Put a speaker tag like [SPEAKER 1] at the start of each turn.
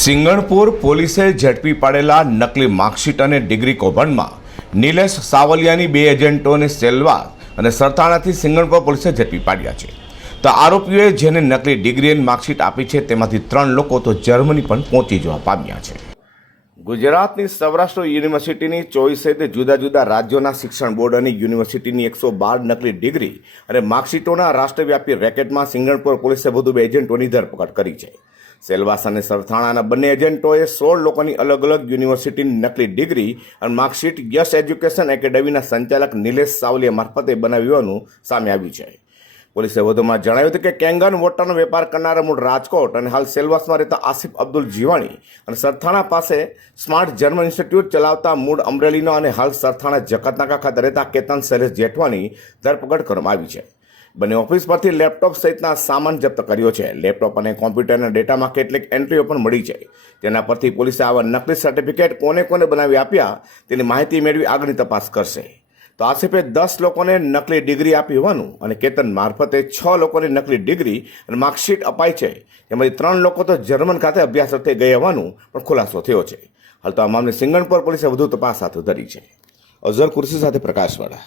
[SPEAKER 1] સિંગણપુર પોલીસે ઝડપી પાડેલા નકલી માર્કશીટ અને ડિગ્રી કૌભાંડમાં નિલેશ સાવલિયાની બે એજન્ટોને સેલવા અને સરથાણાથી સિંગણપુર પોલીસે ઝડપી પાડ્યા છે. તો આરોપીઓએ જેને નકલી ડિગ્રી અને માર્કશીટ આપી છે તેમાંથી ત્રણ લોકો તો જર્મની પણ પહોંચી જવા પામ્યા છે. ગુજરાતની સૌરાષ્ટ્ર યુનિવર્સિટીની ચોવીસ સહિત જુદા જુદા રાજ્યોના શિક્ષણ બોર્ડ અને યુનિવર્સિટીની એકસો બાર નકલી ડિગ્રી અને માર્કશીટોના રાષ્ટ્રવ્યાપી રેકેટમાં સિંગણપુર પોલીસે વધુ બે એજન્ટોની ધરપકડ કરી છે. સેલવાસ અને સરથાણાના બંને એજન્ટોએ સોળ લોકોની અલગ અલગ યુનિવર્સિટીની નકલી ડિગ્રી અને માર્કશીટ યસ એજ્યુકેશન એકેડમીના સંચાલક નિલેશ સાવલિયા મારફતે બનાવ્યું હોવાનું સામે આવ્યું છે. પોલીસે વધુમાં જણાવ્યું હતું કે કેંગન વોટરનો વેપાર કરનારા મૂળ રાજકોટ અને હાલ સેલવાસમાં રહેતા આસિફ અબ્દુલ જીવાણી અને સરથાણા પાસે સ્માર્ટ જર્મન ઇન્સ્ટિટ્યૂટ ચલાવતા મૂળ અમરેલીનો અને હાલ સરથાણા જકાતનાકા ખાતે રહેતા કેતન શૈલેષ જેઠવાની ધરપકડ કરવામાં આવી છે. બંને પરથી લેપટોપ સહિતના સામાન જપ્ત કર્યો છે. લેપટોપ અને કોમ્પ્યુટરના ડેટામાં કેટલીક એન્ટ્રીઓ પણ મળી છે. તેના પરથી પોલીસે આવા નકલી સર્ટિફિકેટ કોને કોને બનાવી આપ્યા તેની માહિતી મેળવી આગળની તપાસ કરશે. તો આસિફે દસ લોકોને નકલી ડિગ્રી આપી હોવાનું અને કેતન મારફતે છ લોકોને નકલી ડિગ્રી અને માર્કશીટ અપાઈ છે. તેમાંથી ત્રણ લોકો તો જર્મન ખાતે અભ્યાસ અર્થે ગયા હોવાનું પણ ખુલાસો થયો છે. હાલ તો આ મામલે સિંગણપુર પોલીસે વધુ તપાસ હાથ ધરી છે. અઝર કુર્સી સાથે પ્રકાશવાળા.